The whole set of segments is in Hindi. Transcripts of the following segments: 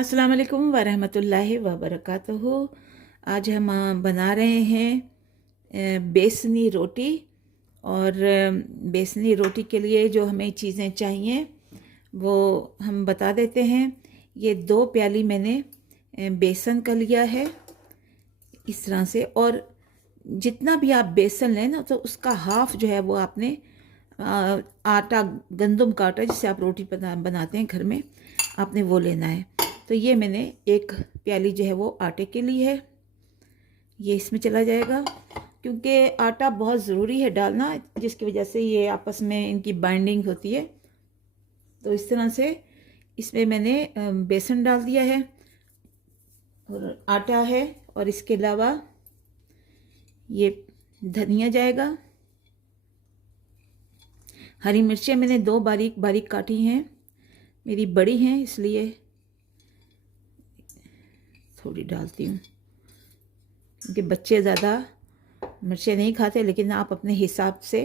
अस्सलाम वालेकुम वरहमतुल्लाहि वबरकातुहू। आज हम बना रहे हैं बेसनी रोटी। और बेसनी रोटी के लिए जो हमें चीज़ें चाहिए वो हम बता देते हैं। ये 2 प्याली मैंने बेसन का लिया है इस तरह से। और जितना भी आप बेसन लें ना तो उसका हाफ जो है वो आपने आटा, गंदम का आटा जिससे आप रोटी बनाते हैं घर में, आपने वो लेना है। तो ये मैंने 1 प्याली जो है वो आटे के लिए है, ये इसमें चला जाएगा क्योंकि आटा बहुत ज़रूरी है डालना, जिसकी वजह से ये आपस में इनकी बाइंडिंग होती है। तो इस तरह से इसमें मैंने बेसन डाल दिया है और आटा है। और इसके अलावा ये धनिया जाएगा। हरी मिर्चें मैंने 2 बारीक बारीक काटी हैं, मेरी बड़ी हैं इसलिए थोड़ी डालती हूँ, क्योंकि बच्चे ज़्यादा मिर्चें नहीं खाते, लेकिन आप अपने हिसाब से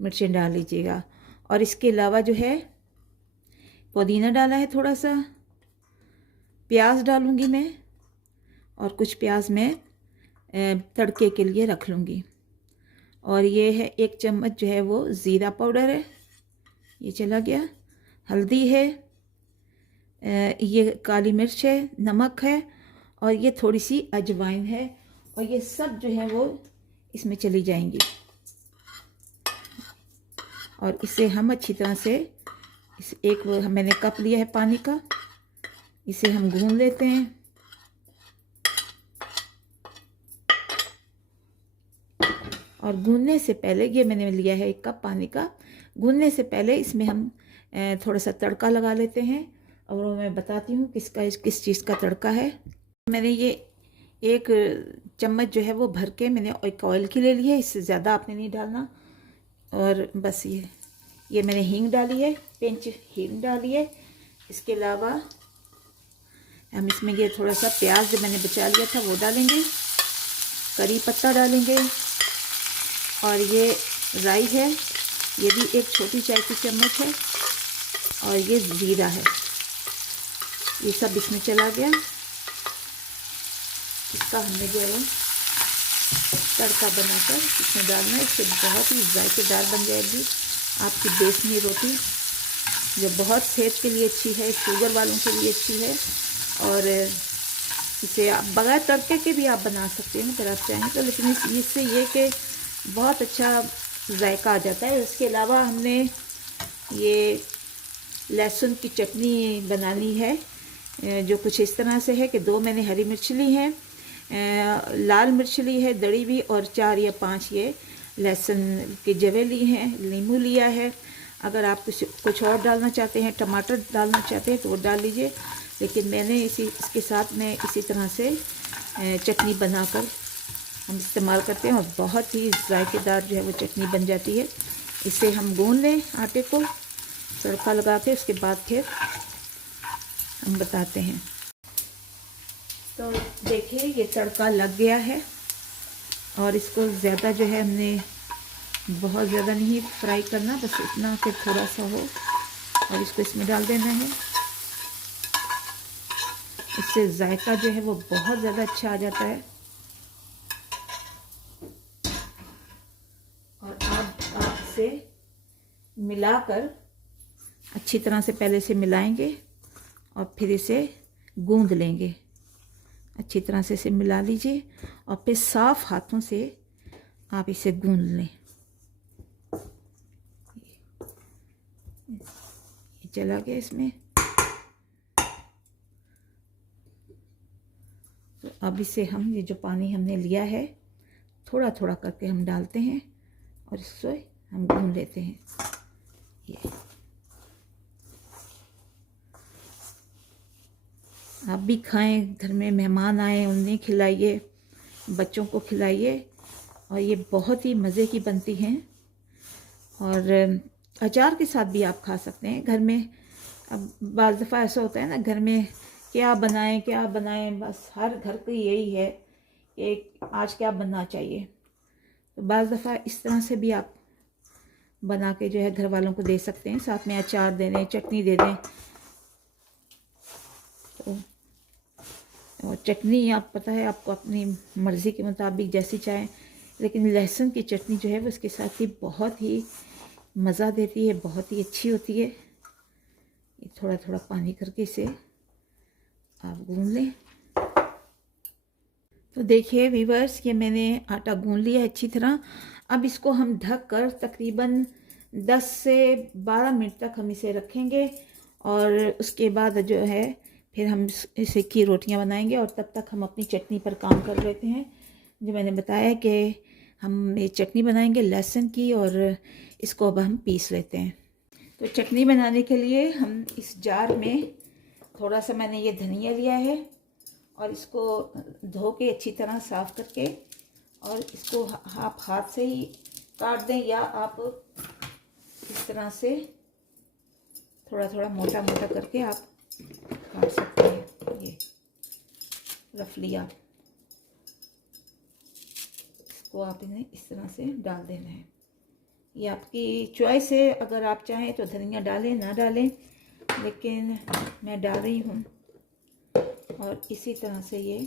मिर्चें डाल लीजिएगा। और इसके अलावा जो है पुदीना डाला है, थोड़ा सा प्याज डालूँगी मैं, और कुछ प्याज मैं तड़के के लिए रख लूँगी। और ये है 1 चम्मच जो है वो ज़ीरा पाउडर है, ये चला गया। हल्दी है, ये काली मिर्च है, नमक है, और ये थोड़ी सी अजवाइन है। और ये सब जो है वो इसमें चली जाएंगी। और इसे हम अच्छी तरह से मैंने कप लिया है पानी का, इसे हम गूंद लेते हैं। और गूंदने से पहले, ये मैंने लिया है 1 कप पानी का, गूंदने से पहले इसमें हम थोड़ा सा तड़का लगा लेते हैं। और वो मैं बताती हूँ किस चीज़ का तड़का है। मैंने ये 1 चम्मच जो है वो भर के मैंने एक ऑयल की ले ली है, इससे ज़्यादा आपने नहीं डालना। और बस ये मैंने हींग डाली है, पिंच हींग डाली है। इसके अलावा हम इसमें ये थोड़ा सा प्याज जो मैंने बचा लिया था वो डालेंगे, करी पत्ता डालेंगे, और ये राई है, ये भी 1 छोटी चाय की चम्मच है, और ये ज़ीरा है। ये सब इसमें चला गया। इसका हमने जो है तड़का बनाकर इसमें डालना है। इससे बहुत ही जायकेदार बन जाएगी आपकी बेसनी रोटी, जो बहुत सेहत के लिए अच्छी है, शुगर वालों के लिए अच्छी है। और इसे आप बगैर तड़के के भी आप बना सकते हैं अगर आप चाहें तो, लेकिन इससे ये कि बहुत अच्छा जायका आ जाता है। इसके अलावा हमने ये लहसुन की चटनी बनानी है, जो कुछ इस तरह से है कि 2 मैंने हरी मिर्च ली हैं, लाल मिर्च ली है दड़ी भी, और 4 या 5 ये लहसुन की जवे ली हैं, नींबू लिया है। अगर आप कुछ और डालना चाहते हैं, टमाटर डालना चाहते हैं तो वो डाल लीजिए, लेकिन मैंने इसके साथ में इसी तरह से चटनी बनाकर हम इस्तेमाल करते हैं, और बहुत ही जायकेदार जो है वो चटनी बन जाती है। इसे हम गूंद लें आटे को तड़का लगा के, उसके बाद फिर हम बताते हैं। तो देखिए ये तड़का लग गया है, और इसको ज़्यादा जो है हमने बहुत ज़्यादा नहीं फ्राई करना, बस इतना कि थोड़ा सा हो, और इसको इसमें डाल देना है। इससे जायका जो है वो बहुत ज़्यादा अच्छा आ जाता है। और आप इसे मिलाकर अच्छी तरह से पहले से मिलाएंगे, और फिर इसे गूंद लेंगे। अच्छी तरह से इसे मिला लीजिए, और फिर साफ हाथों से आप इसे गूंद लें। ये चला गया इसमें। तो अब इसे हम, ये जो पानी हमने लिया है, थोड़ा थोड़ा करके हम डालते हैं, और इससे हम गूंद लेते हैं। ये आप भी खाएं, घर में मेहमान आए उन्हें खिलाइए, बच्चों को खिलाइए, और ये बहुत ही मज़े की बनती हैं। और अचार के साथ भी आप खा सकते हैं घर में। अब बाज़ दफ़ा ऐसा होता है ना, घर में क्या बनाएं, बस हर घर की यही है कि आज क्या बनना चाहिए। तो बाज़ दफ़ा इस तरह से भी आप बना के जो है घर वालों को दे सकते हैं, साथ में अचार दे दें, चटनी दे दें। तो और चटनी आप पता है आपको अपनी मर्ज़ी के मुताबिक जैसी चाहें, लेकिन लहसुन की चटनी जो है वो इसके साथ ही बहुत ही मज़ा देती है, बहुत ही अच्छी होती है। ये थोड़ा थोड़ा पानी करके इसे आप गूंद लें। तो देखिए वीवर्स, ये मैंने आटा गूंद लिया अच्छी तरह। अब इसको हम ढक कर तकरीबन 10 से 12 मिनट तक हम इसे रखेंगे और उसके बाद जो है फिर हम इसे की रोटियां बनाएंगे। और तब तक हम अपनी चटनी पर काम कर लेते हैं। जो मैंने बताया कि हम ये चटनी बनाएंगे लहसुन की, और इसको अब हम पीस लेते हैं। तो चटनी बनाने के लिए हम इस जार में थोड़ा सा मैंने ये धनिया लिया है और इसको धो के अच्छी तरह साफ़ करके, और इसको आप हाथ से ही काट दें या आप इस तरह से थोड़ा थोड़ा मोटा मोटा करके आप काट सकते हैं। ये रफली आप इसको आप इन्हें इस तरह से डाल देना है। ये आपकी चॉइस है, अगर आप चाहें तो धनिया डालें ना डालें, लेकिन मैं डाल रही हूँ। और इसी तरह से ये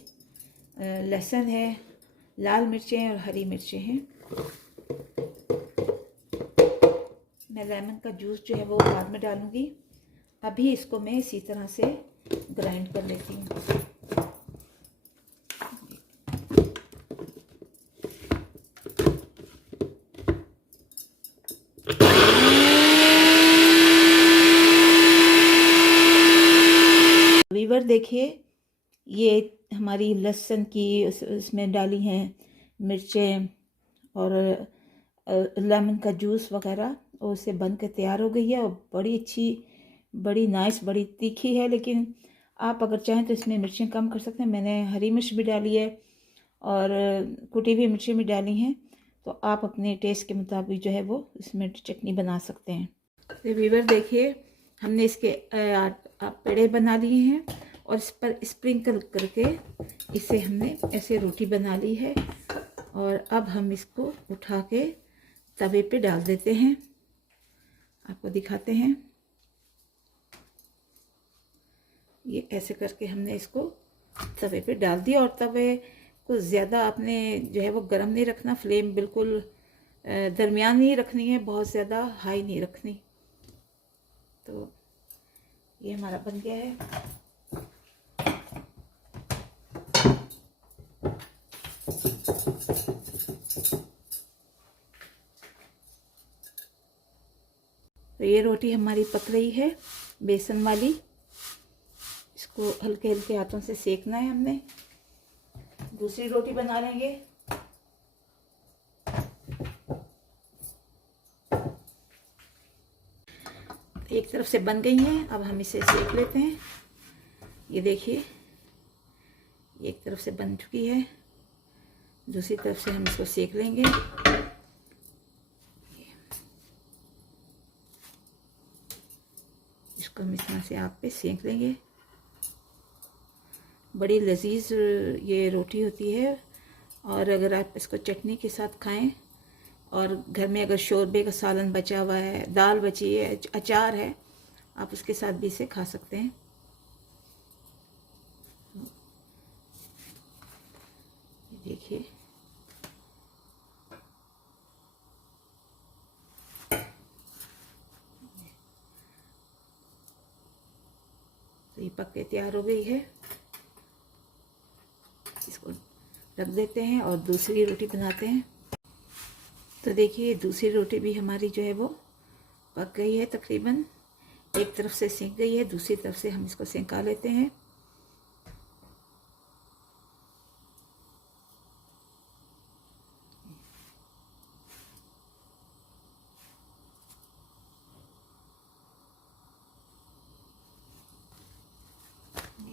लहसुन है, लाल मिर्चें और हरी मिर्चें हैं। मैं लेमन का जूस जो है वो बाद में डालूँगी। अभी इसको मैं इसी तरह से ग्राइंड कर लेती हूँ। वीवर देखिए, ये हमारी लहसुन की उसमें डाली हैं मिर्चें और लेमन का जूस वगैरह, और उससे बन के तैयार हो गई है। और बड़ी अच्छी, बड़ी नाइस, बड़ी तीखी है। लेकिन आप अगर चाहें तो इसमें मिर्चें कम कर सकते हैं। मैंने हरी मिर्च भी डाली है और कुटी हुई मिर्चें भी डाली हैं। तो आप अपने टेस्ट के मुताबिक जो है वो इसमें चटनी बना सकते हैं। तो वीवर देखिए, हमने इसके पेड़े बना लिए हैं और इस पर स्प्रिंकल करके इसे हमने ऐसे रोटी बना ली है। और अब हम इसको उठा के तवे पे डाल देते हैं। आपको दिखाते हैं, ये ऐसे करके हमने इसको तवे पे डाल दिया। और तवे को ज़्यादा आपने जो है वो गर्म नहीं रखना, फ्लेम बिल्कुल दरमियानी रखनी है, बहुत ज़्यादा हाई नहीं रखनी। तो ये हमारा बन गया है। तो ये रोटी हमारी पक रही है, बेसन वाली। इसको हल्के हल्के हाथों से सेकना है हमने। दूसरी रोटी बना लेंगे। एक तरफ से बन गई है, अब हम इसे सेक लेते हैं। ये देखिए, एक तरफ से बन चुकी है, दूसरी तरफ से हम इसको सेक लेंगे। इसको हम इस तरह से आग पे सेक लेंगे। बड़ी लजीज ये रोटी होती है। और अगर आप इसको चटनी के साथ खाएं, और घर में अगर शोरबे का सालन बचा हुआ है, दाल बची है, अचार है, आप उसके साथ भी इसे खा सकते हैं। देखिए, तो ये पक के तैयार हो गई है। इसको रख देते हैं और दूसरी रोटी बनाते हैं। तो देखिए, दूसरी रोटी भी हमारी जो है वो पक गई है तकरीबन। एक तरफ से सेक गई है, दूसरी तरफ से हम इसको सेका लेते हैं।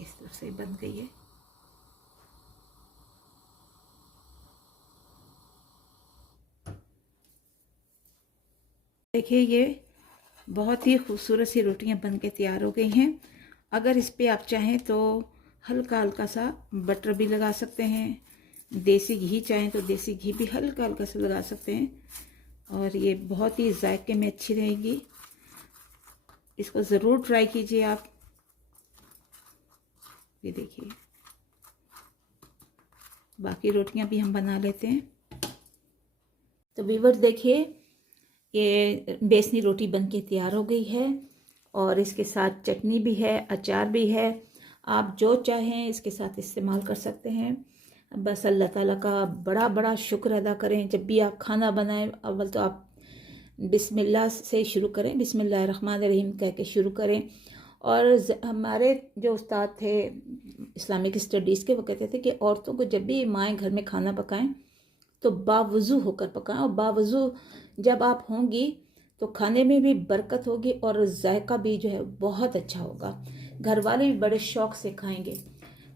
इस तरफ से बन गई है। देखिए, ये बहुत ही खूबसूरत सी रोटियां बन के तैयार हो गई हैं। अगर इस पे आप चाहें तो हल्का हल्का सा बटर भी लगा सकते हैं। देसी घी चाहें तो देसी घी भी हल्का हल्का सा लगा सकते हैं, और ये बहुत ही जायके में अच्छी रहेगी। इसको ज़रूर ट्राई कीजिए आप। ये देखिए, बाकी रोटियां भी हम बना लेते हैं। तो व्यूअर्स देखिए, ये बेसनी रोटी बनके तैयार हो गई है और इसके साथ चटनी भी है, अचार भी है। आप जो चाहें इसके साथ इस्तेमाल कर सकते हैं। बस अल्लाह ताला का बड़ा बड़ा शुक्र अदा करें। जब भी आप खाना बनाएं, अव्वल तो आप बिस्मिल्लाह से शुरू करें, बिस्मिल्लाह रहमान रहीम कह के शुरू करें। और हमारे जो उस्ताद थे इस्लामिक स्टडीज़ के, वो कहते थे कि औरतों को जब भी माएँ घर में खाना पकाएं तो बावज़ू होकर पकाएं, और बावज़ू जब आप होंगी तो खाने में भी बरकत होगी और जायका भी जो है बहुत अच्छा होगा। घर वाले भी बड़े शौक़ से खाएंगे।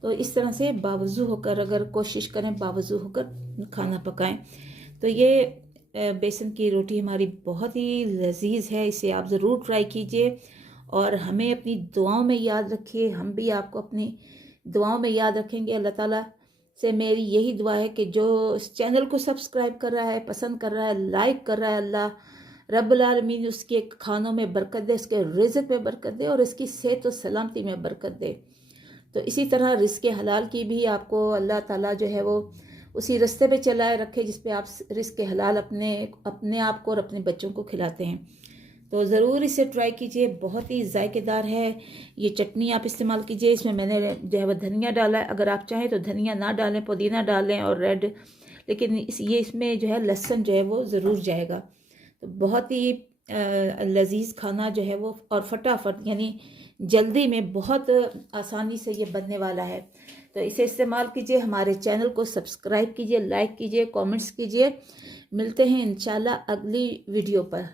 तो इस तरह से बावज़ू होकर अगर कोशिश करें, बावज़ू होकर खाना पकाएं। तो ये बेसन की रोटी हमारी बहुत ही लजीज है। इसे आप ज़रूर ट्राई कीजिए और हमें अपनी दुआओं में याद रखिए। हम भी आपको अपनी दुआओं में याद रखेंगे। अल्लाह ताला से मेरी यही दुआ है कि जो इस चैनल को सब्सक्राइब कर रहा है, पसंद कर रहा है, लाइक कर रहा है, अल्लाह रब्बुल आलमीन उसके खानों में बरकत दे, उसके रिज़्क़ में बरकत दे और इसकी सेहत और सलामती में बरकत दे। तो इसी तरह रिज़्क़ हलाल की भी आपको अल्लाह ताला जो है वो उसी रास्ते पे चलाए रखे जिस पे आप रिज़्क़ हलाल अपने आप को और अपने बच्चों को खिलाते हैं। तो ज़रूर इसे ट्राई कीजिए, बहुत ही जायकेदार है। ये चटनी आप इस्तेमाल कीजिए। इसमें मैंने जो है वह धनिया डाला है। अगर आप चाहें तो धनिया ना डालें, पुदीना डालें और रेड, लेकिन इसमें जो है लहसुन जो है वो ज़रूर जाएगा। तो बहुत ही लजीज खाना जो है वो, और फटाफट यानी जल्दी में बहुत आसानी से ये बनने वाला है। तो इसे इस्तेमाल कीजिए। हमारे चैनल को सब्सक्राइब कीजिए, लाइक कीजिए, कमेंट्स कीजिए। मिलते हैं इंशाल्लाह अगली वीडियो पर।